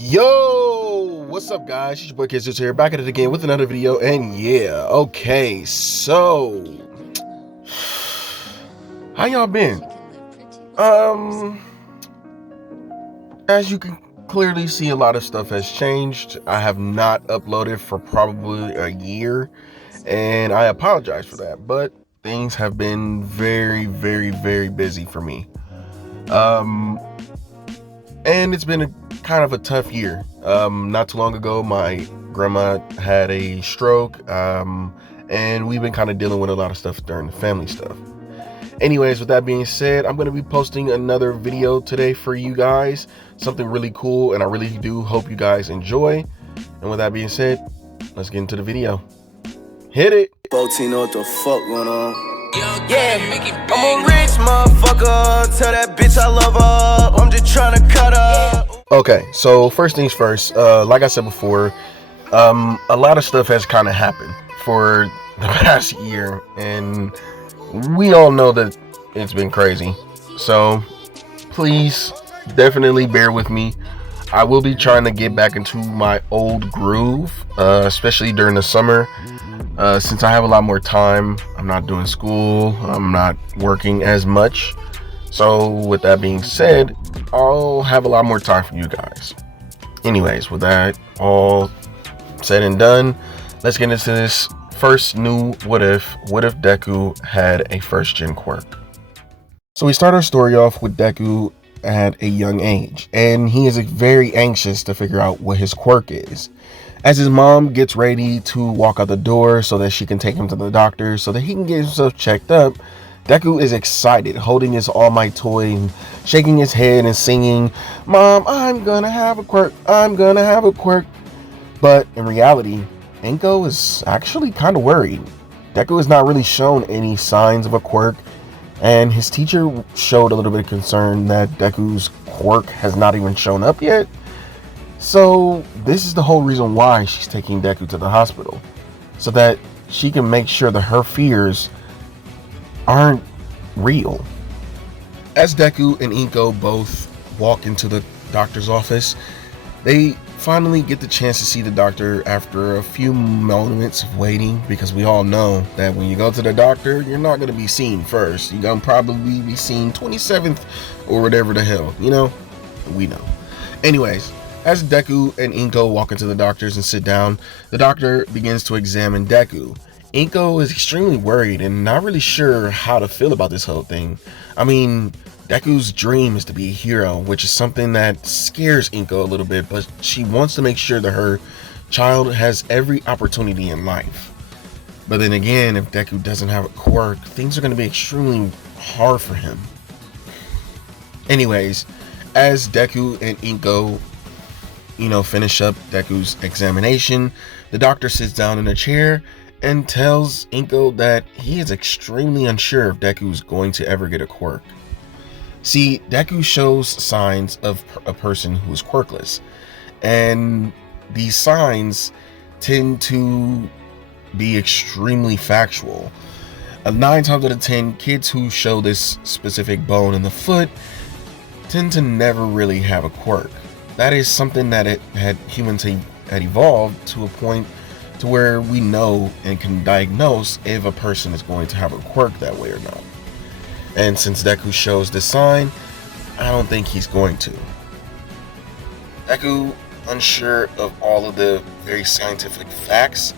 Yo, what's up, guys? It's your boy Kids here, back at it again with another video. And yeah, okay, so how y'all been? As you can clearly see, a lot of stuff has changed. I have not uploaded for probably a year, and I apologize for that, but things have been very, very, very busy for me. And it's been kind of a tough year. Not too long ago, my grandma had a stroke, and we've been kind of dealing with a lot of stuff during the family stuff. Anyways, with that being said, I'm going to be posting another video today for you guys, something really cool, and I really do hope you guys enjoy. And with that being said, let's get into the video. Hit it! 14 know what the fuck going on. Yeah, I'm a rich motherfucker. Tell that bitch I love her. I'm just trying to cut her. Okay, so first things first, like I said before, a lot of stuff has kind of happened for the past year, and we all know that it's been crazy. So please definitely bear with me. I will be trying to get back into my old groove, especially during the summer. Since I have a lot more time, I'm not doing school, I'm not working as much. So with that being said, I'll have a lot more time for you guys. Anyways, with that all said and done, let's get into this first new what if Deku had a first gen quirk. So we start our story off with Deku at a young age, and he is very anxious to figure out what his quirk is. As his mom gets ready to walk out the door so that she can take him to the doctor so that he can get himself checked up, Deku is excited, holding his All Might toy and shaking his head and singing, "Mom, I'm gonna have a quirk, I'm gonna have a quirk." But in reality, Inko is actually kind of worried. Deku has not really shown any signs of a quirk, and his teacher showed a little bit of concern that Deku's quirk has not even shown up yet. So this is the whole reason why she's taking Deku to the hospital, so that she can make sure that her fears aren't real. As Deku and Inko both walk into the doctor's office, they finally get the chance to see the doctor after a few moments of waiting, because we all know that when you go to the doctor, you're not going to be seen first. You're going to probably be seen 27th or whatever the hell, we know. Anyways, as Deku and Inko walk into the doctor's and sit down, the doctor begins to examine Deku. Inko is extremely worried and not really sure how to feel about this whole thing. I mean, Deku's dream is to be a hero, which is something that scares Inko a little bit, but she wants to make sure that her child has every opportunity in life. But then again, if Deku doesn't have a quirk, things are going to be extremely hard for him. Anyways, as Deku and Inko finish up Deku's examination, the doctor sits down in a chair and tells Inko that he is extremely unsure if Deku is going to ever get a quirk. See, Deku shows signs of a person who is quirkless, and these signs tend to be extremely factual. 9 times out of 10, kids who show this specific bone in the foot tend to never really have a quirk. That is something that humans had evolved to a point to where we know and can diagnose if a person is going to have a quirk that way or not. And since Deku shows this sign, I don't think he's going to. Deku, unsure of all of the very scientific facts,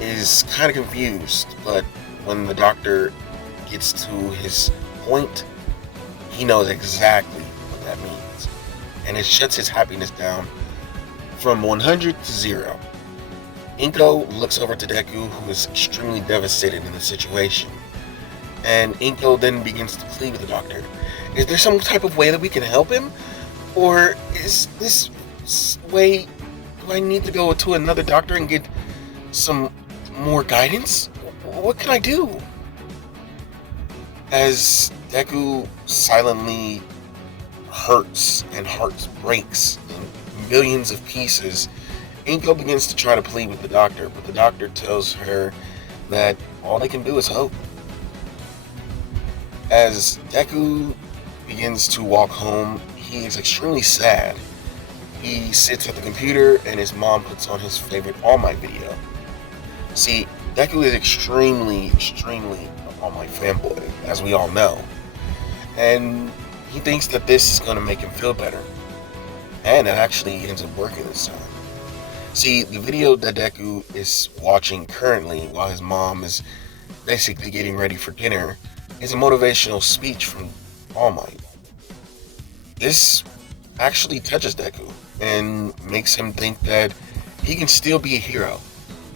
is kind of confused, but when the doctor gets to his point, he knows exactly what that means. And it shuts his happiness down from 100 to 0. Inko looks over to Deku, who is extremely devastated in the situation. And Inko then begins to plead with the doctor. Is there some type of way that we can help him? Or is this way, do I need to go to another doctor and get some more guidance? What can I do? As Deku silently hurts and heart breaks in millions of pieces, Inko begins to try to plead with the doctor, but the doctor tells her that all they can do is hope. As Deku begins to walk home, he is extremely sad. he sits at the computer and his mom puts on his favorite All Might video. See, Deku is extremely an All Might fanboy, as we all know. And he thinks that this is going to make him feel better. And it actually ends up working this time. See, the video that Deku is watching currently while his mom is basically getting ready for dinner is a motivational speech from All Might. This actually touches Deku and makes him think that he can still be a hero.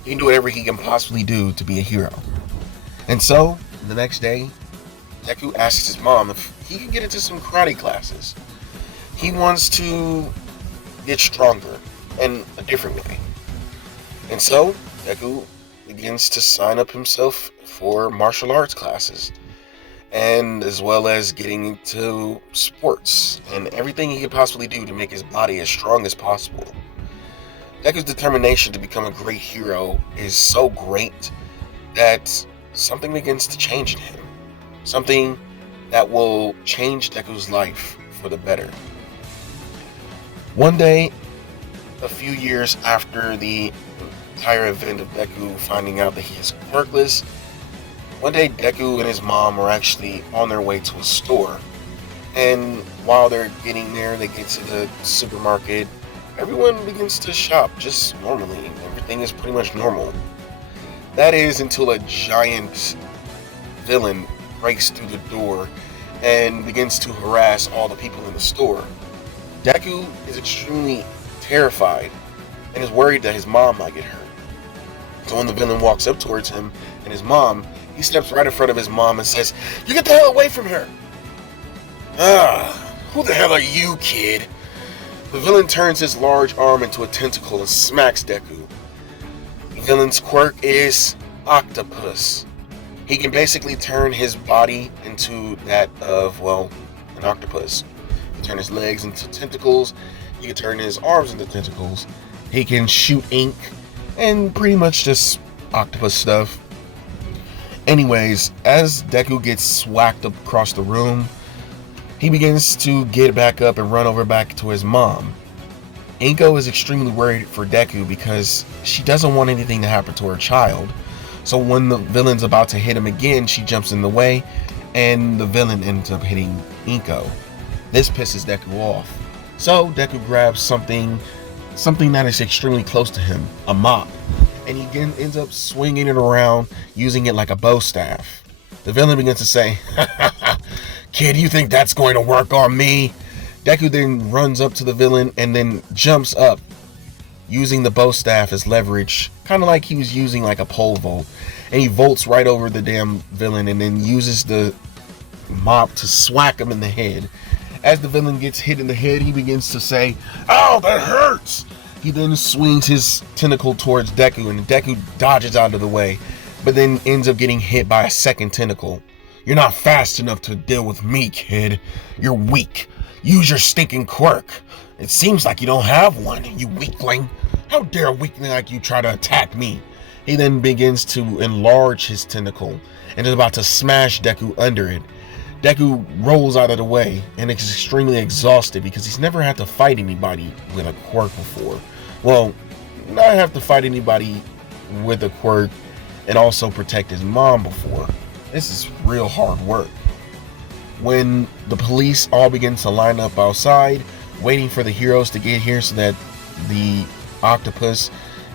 He can do whatever he can possibly do to be a hero. And so, the next day, Deku asks his mom if he can get into some karate classes. He wants to get stronger in a different way. And so, Deku begins to sign up himself for martial arts classes, and as well as getting into sports and everything he could possibly do to make his body as strong as possible. Deku's determination to become a great hero is so great that something begins to change in him. Something that will change Deku's life for the better. One day, a few years after the entire event of Deku finding out that he is quirkless, one day Deku and his mom are actually on their way to a store. And while they're getting there, they get to the supermarket. Everyone begins to shop just normally. Everything is pretty much normal. That is until a giant villain breaks through the door and begins to harass all the people in the store. Deku is extremely terrified and is worried that his mom might get hurt. So when the villain walks up towards him and his mom, he steps right in front of his mom and says, "You get the hell away from her!" Who the hell are you, kid? The villain turns his large arm into a tentacle and smacks Deku. The villain's quirk is octopus. He can basically turn his body into that of, well, an octopus. He can turn his legs into tentacles. He can turn his arms into tentacles. He can shoot ink and pretty much just octopus stuff. Anyways, as Deku gets whacked across the room, he begins to get back up and run over back to his mom. Inko is extremely worried for Deku because she doesn't want anything to happen to her child. So when the villain's about to hit him again, she jumps in the way and the villain ends up hitting Inko. This pisses Deku off. So Deku grabs something that is extremely close to him, a mop, and he again ends up swinging it around, using it like a bow staff. The villain begins to say, "Kid, you think that's going to work on me?" Deku then runs up to the villain and then jumps up, using the bow staff as leverage, kind of like he was using like a pole vault, and he vaults right over the damn villain and then uses the mop to swack him in the head. As the villain gets hit in the head, he begins to say, "Ow, that hurts!" He then swings his tentacle towards Deku, and Deku dodges out of the way, but then ends up getting hit by a second tentacle. "You're not fast enough to deal with me, kid. You're weak. Use your stinking quirk. It seems like you don't have one, you weakling. How dare a weakling like you try to attack me?" He then begins to enlarge his tentacle and is about to smash Deku under it. Deku rolls out of the way and is extremely exhausted because he's never had to fight anybody with a quirk before. Well, not have to fight anybody with a quirk and also protect his mom before. This is real hard work. When the police all begin to line up outside, waiting for the heroes to get here so that the octopus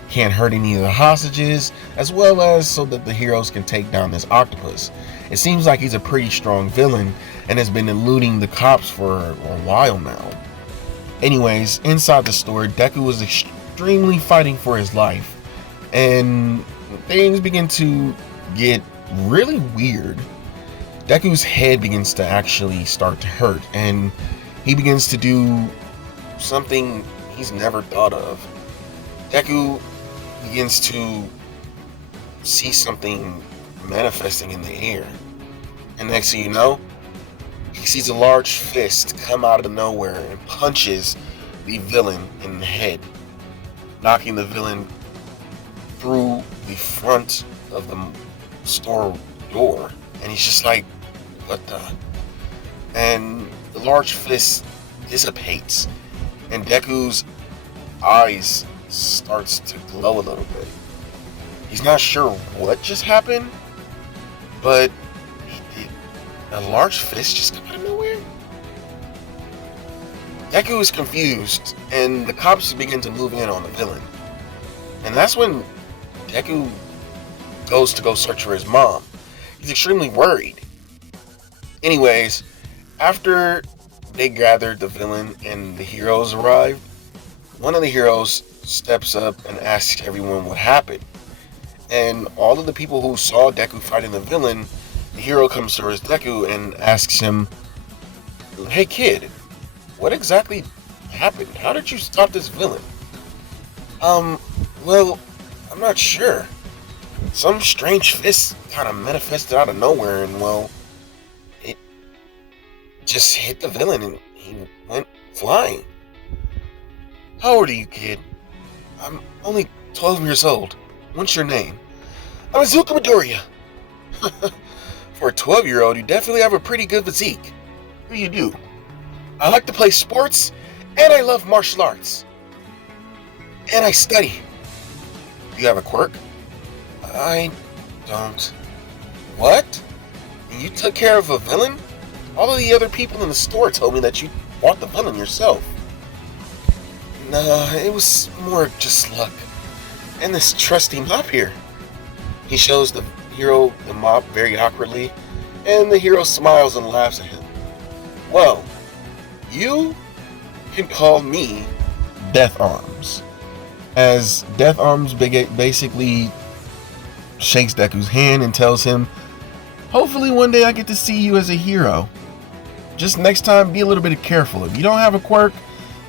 can't hurt any of the hostages, as well as so that the heroes can take down this octopus. It seems like he's a pretty strong villain and has been eluding the cops for a while now. Anyways, inside the store, Deku is extremely fighting for his life, and things begin to get really weird. Deku's head begins to actually start to hurt, and he begins to do something he's never thought of. Deku begins to see something manifesting in the air, and next thing you know, he sees a large fist come out of nowhere and punches the villain in the head, knocking the villain through the front of the store door. And he's just like, "What the?" And the large fist dissipates, and Deku's eyes starts to glow a little bit. He's not sure what just happened, but did a large fist just come out of nowhere? Deku is confused, and the cops begin to move in on the villain. And that's when Deku goes to go search for his mom. He's extremely worried. Anyways, after they gathered the villain and the heroes arrived, one of the heroes steps up and asks everyone what happened. And all of the people who saw Deku fighting the villain, the hero comes towards Deku and asks him, "Hey kid, what exactly happened? How did you stop this villain?" Well, I'm not sure. Some strange fist kind of manifested out of nowhere, and well, it just hit the villain and he went flying. How old are you, kid? I'm only 12 years old. What's your name? I'm Azuka Midoriya. For a 12-year-old, you definitely have a pretty good physique. What do you do? I like to play sports, and I love martial arts. And I study. Do you have a quirk? I don't. What? And you took care of a villain? All of the other people in the store told me that you fought the villain yourself. Nah, it was more just luck. And this trusty mop here. He shows the hero the mop very awkwardly, and the hero smiles and laughs at him. Well, you can call me Death Arms. As Death Arms basically shakes Deku's hand and tells him, hopefully one day I get to see you as a hero. Just next time, be a little bit careful. If you don't have a quirk,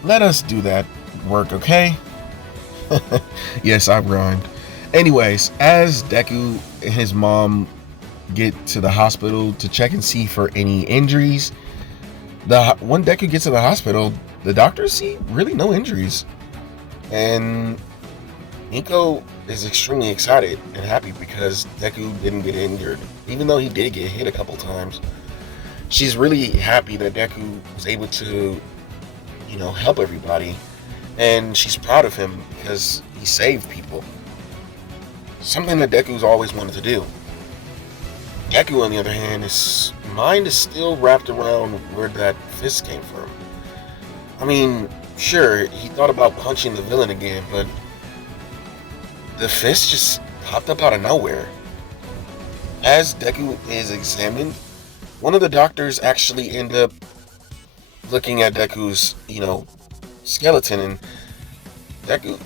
let us do that work, okay? Yes, I've rhymed. Anyways, as Deku and his mom get to the hospital to check and see for any injuries, when Deku gets to the hospital, the doctors see really no injuries. And Nico is extremely excited and happy because Deku didn't get injured, even though he did get hit a couple times. She's really happy that Deku was able to, help everybody. And she's proud of him because he saved people. Something that Deku's always wanted to do. Deku, on the other hand, his mind is still wrapped around where that fist came from. I mean, sure, he thought about punching the villain again, but the fist just popped up out of nowhere. As Deku is examined, one of the doctors actually end up looking at Deku's, skeleton, and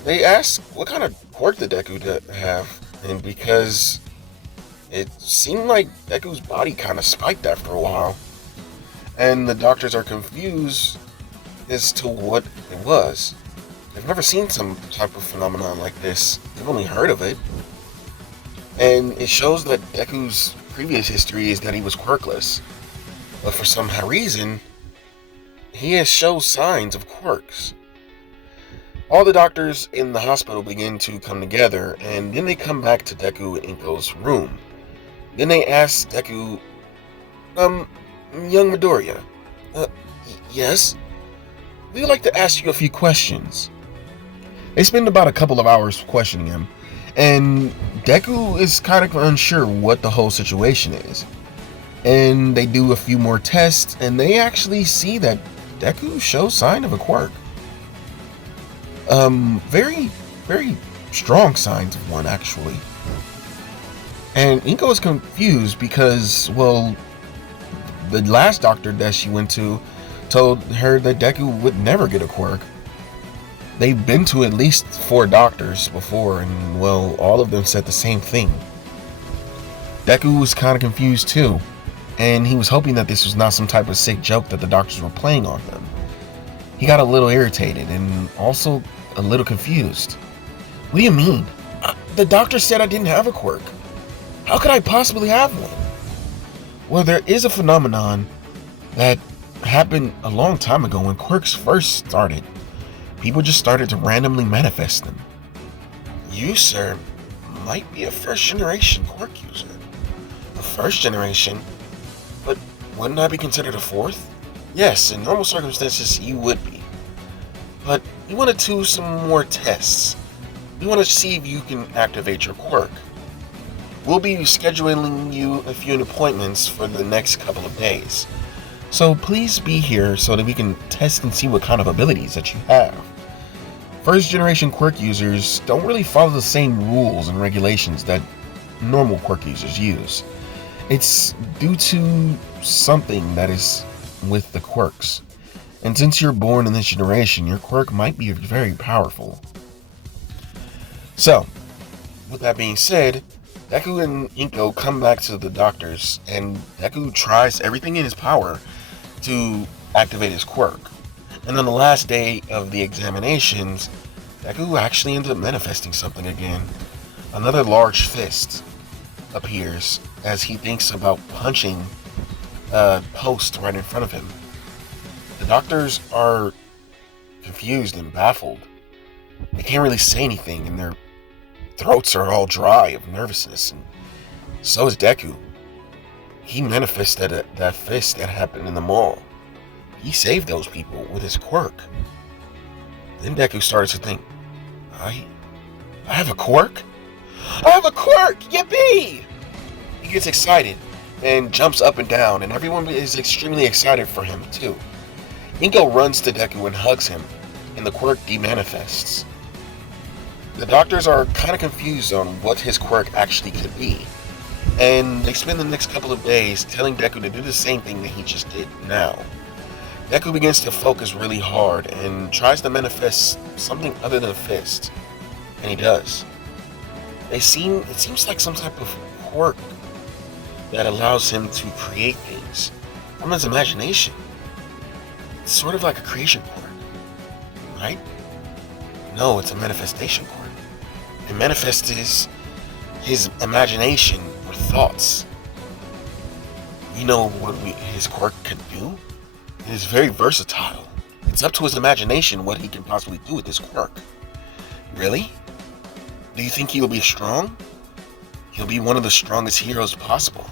they ask what kind of quirk did Deku have, and because it seemed like Deku's body kind of spiked after a while, and the doctors are confused as to what it was. They've never seen some type of phenomenon like this. They've only heard of it. And it shows that Deku's previous history is that he was quirkless. But for some reason, he has shown signs of quirks. All the doctors in the hospital begin to come together, and then they come back to Deku and Inko's room. Then they ask Deku, young Midoriya, yes? We'd like to ask you a few questions. They spend about a couple of hours questioning him, and Deku is kind of unsure what the whole situation is. And they do a few more tests, and they actually see that Deku shows sign of a quirk. Very, very strong signs of one, actually. And Inko is confused because, well, the last doctor that she went to told her that Deku would never get a quirk. They've been to at least 4 doctors before, and, well, all of them said the same thing. Deku was kind of confused too, and he was hoping that this was not some type of sick joke that the doctors were playing on him. He got a little irritated and also a little confused. What do you mean? The doctor said I didn't have a quirk. How could I possibly have one? Well, there is a phenomenon that happened a long time ago when quirks first started. People just started to randomly manifest them. You, sir, might be a first-generation quirk user. A first generation? But wouldn't I be considered a fourth? Yes, in normal circumstances, you would be. But you want to do some more tests. We want to see if you can activate your quirk. We'll be scheduling you a few appointments for the next couple of days. So please be here so that we can test and see what kind of abilities that you have. First generation quirk users don't really follow the same rules and regulations that normal quirk users use. It's due to something that is with the quirks. And since you're born in this generation, your quirk might be very powerful. So, with that being said, Deku and Inko come back to the doctors, and Deku tries everything in his power to activate his quirk. And on the last day of the examinations, Deku actually ends up manifesting something again. Another large fist appears as he thinks about punching a post right in front of him. The doctors are confused and baffled. They can't really say anything, and their throats are all dry of nervousness, and so is Deku. He manifested that fist that happened in the mall. He saved those people with his quirk. Then Deku started to think, I have a quirk? I have a quirk! Yippee! He gets excited and jumps up and down, and everyone is extremely excited for him too. Inko runs to Deku and hugs him, and the quirk demanifests. The doctors are kind of confused on what his quirk actually could be, and they spend the next couple of days telling Deku to do the same thing that he just did now. Deku begins to focus really hard and tries to manifest something other than a fist, and he does. It seems like some type of quirk that allows him to create things from his imagination. It's sort of like a creation quirk, right? No, it's a manifestation quirk. It manifests his imagination or thoughts. You know what his quirk could do? It is very versatile. It's up to his imagination what he can possibly do with this quirk. Really? Do you think he'll be strong? He'll be one of the strongest heroes possible.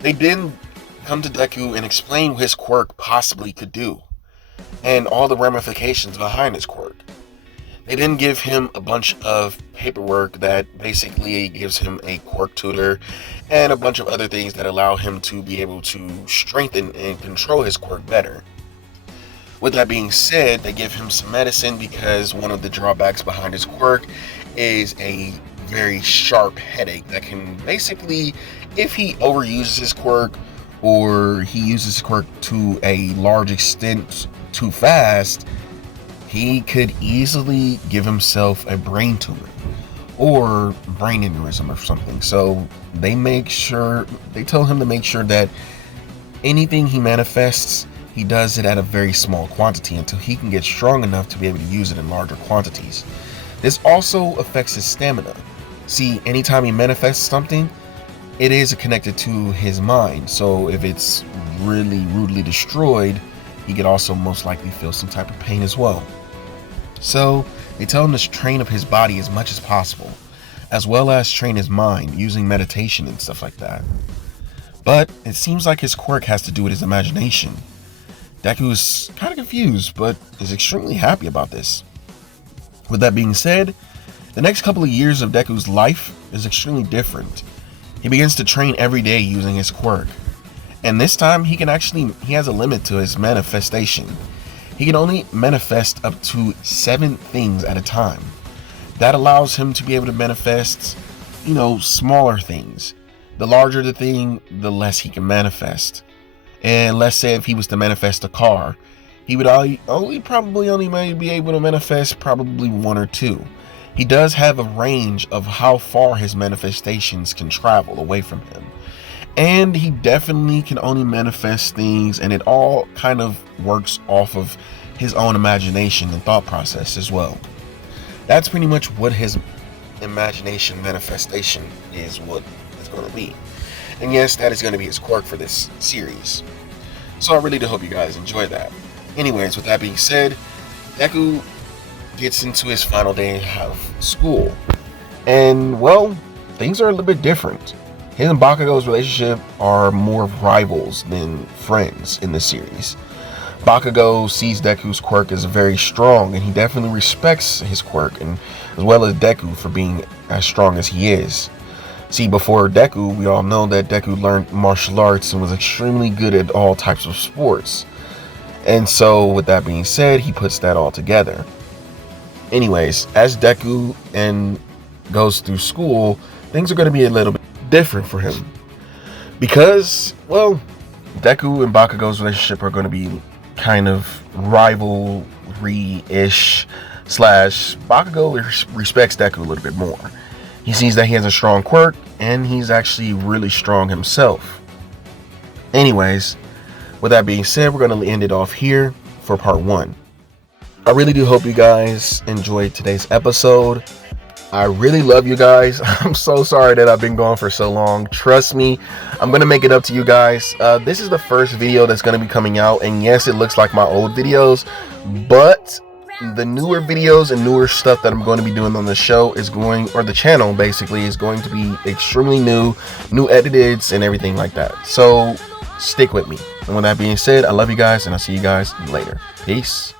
They then come to Deku and explain what his quirk possibly could do, and all the ramifications behind his quirk. They then give him a bunch of paperwork that basically gives him a quirk tutor and a bunch of other things that allow him to be able to strengthen and control his quirk better. With that being said, they give him some medicine because one of the drawbacks behind his quirk is a very sharp headache that can basically, if he overuses his quirk or he uses his quirk to a large extent too fast, he could easily give himself a brain tumor or brain aneurysm or something. So they tell him to make sure that anything he manifests, he does it at a very small quantity until he can get strong enough to be able to use it in larger quantities. This also affects his stamina. See, anytime he manifests something, it is connected to his mind. So if it's really rudely destroyed, he could also most likely feel some type of pain as well. So they tell him to train up his body as much as possible, as well as train his mind using meditation and stuff like that. But it seems like his quirk has to do with his imagination. Deku is kind of confused, but is extremely happy about this. With that being said, the next couple of years of Deku's life is extremely different. He begins to train every day using his quirk. And this time he has a limit to his manifestation. He can only manifest up to 7 things at a time. That allows him to be able to manifest, smaller things. The larger the thing, the less he can manifest. And let's say if he was to manifest a car, he would probably may be able to manifest probably 1 or 2. He does have a range of how far his manifestations can travel away from him. And he definitely can only manifest things, and it all kind of works off of his own imagination and thought process as well. That's pretty much what his imagination manifestation is, what it's going to be. And yes, that is going to be his quirk for this series. So I really do hope you guys enjoy that. Anyways, with that being said, Deku gets into his final day of school. And, well, things are a little bit different. Him and Bakugo's relationship are more rivals than friends in this series. Bakugo sees Deku's quirk as very strong, and he definitely respects his quirk, and as well as Deku for being as strong as he is. See, before Deku, we all know that Deku learned martial arts and was extremely good at all types of sports. And so, with that being said, he puts that all together. Anyways, as Deku goes through school, things are going to be a little bit different for him. Because, well, Deku and Bakugo's relationship are going to be kind of rivalry-ish, / Bakugo respects Deku a little bit more. He sees that he has a strong quirk, and he's actually really strong himself. Anyways, with that being said, we're going to end it off here for part 1. I really do hope you guys enjoyed today's episode. I really love you guys. I'm so sorry that I've been gone for so long. Trust me, I'm going to make it up to you guys. This is the first video that's going to be coming out, and yes, it looks like my old videos, but the newer videos and newer stuff that I'm going to be doing on the show the channel basically, is going to be extremely new edited and everything like that. So stick with me. And with that being said, I love you guys, and I'll see you guys later. Peace.